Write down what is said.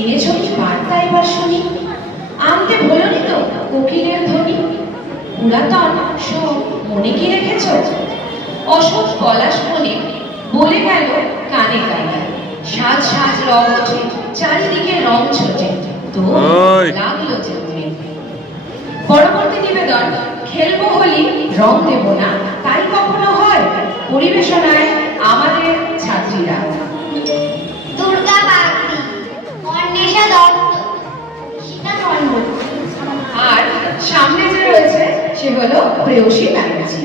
এনেছ কি বার্তা এবার শুনি? আনতে ভোলনি তো কোকিলের ধ্বনি? পুরাতন সব মনে কি রেখেছ? অশোক পলাশ মনে বলে গেল কানে কানে, সাজ সাজ রং ওঠে, চারিদিকে রং ছোটে, তো লাগলো যে মনে। পরবর্তী নিবেদন, খেলবো হোলি রং দেব না, তাই কখনো হয়? পরিবেশনায় আমাদের ছাত্রীরা। দুর্গা বাগদি, অন্বেষা দত্ত, ঈশিতা মণ্ডল। আর সামনে যে রয়েছে সে হলো প্রেয়সী ব্যানার্জি।